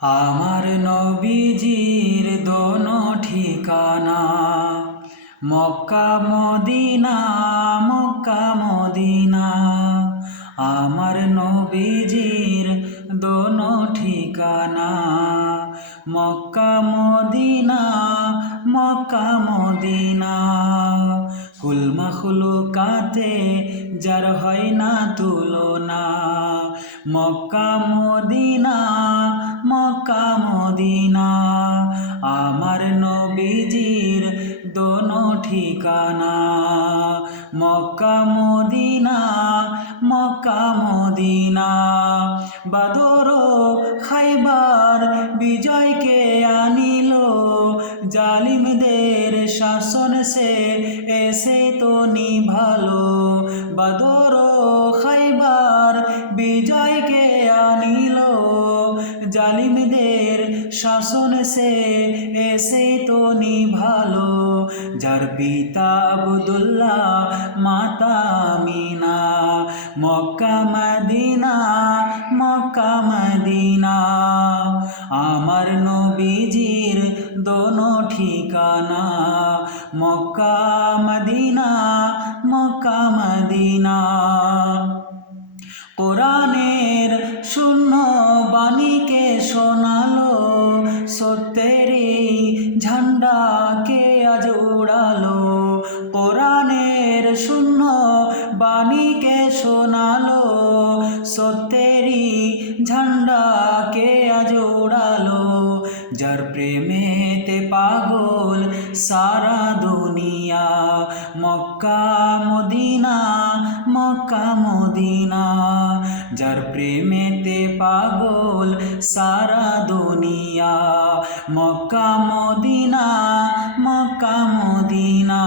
আমার নবীজির দোনো ঠিকানা মক্কা মদিনা, মক্কা মদিনা। আমার নবীজির দোনো ঠিকানা মক্কা মদিনা, মক্কা মদিনা। কুল মাখলুকাতে যার হয় না তুলনা, মক্কা মদিনা, মক্কা মদিনা। আমার নবীজির দোনো ঠিকানা মক্কা মদিনা, মক্কা মদিনা। বাদর খাইবার বিজয়কে আনিল, জালিমদের শাসন সে এসে তো নিভালো। বাদর খাইবার বিজয়কে আনিল, জালিমদের শাসন সে এসে তো নিভালো। যার পিতা আব্দুল্লাহ, মাতা Amina, Mecca Medina, Mecca Medina. আমার নবীজির দোনো ঠিকানা মক্কা মদিনা, মক্কা মদিনা। কোরআনের শূন্য বাণীকে শোনালো, সত্যেরই ঝান্ডাকে আজ উড়ালো। কোরআনের শূন্য বাণীকে শোনালো, সত্যেরই ঝান্ডাকে আজ উড়ালো। যার প্রেমেতে পাগল সারা দুনিয়া, মক্কা মদিনা, মক্কা মদিনা। যার প্রেমেতে পাগল সারা দুনিয়া, মক্কা মদিনা, মক্কা মদিনা।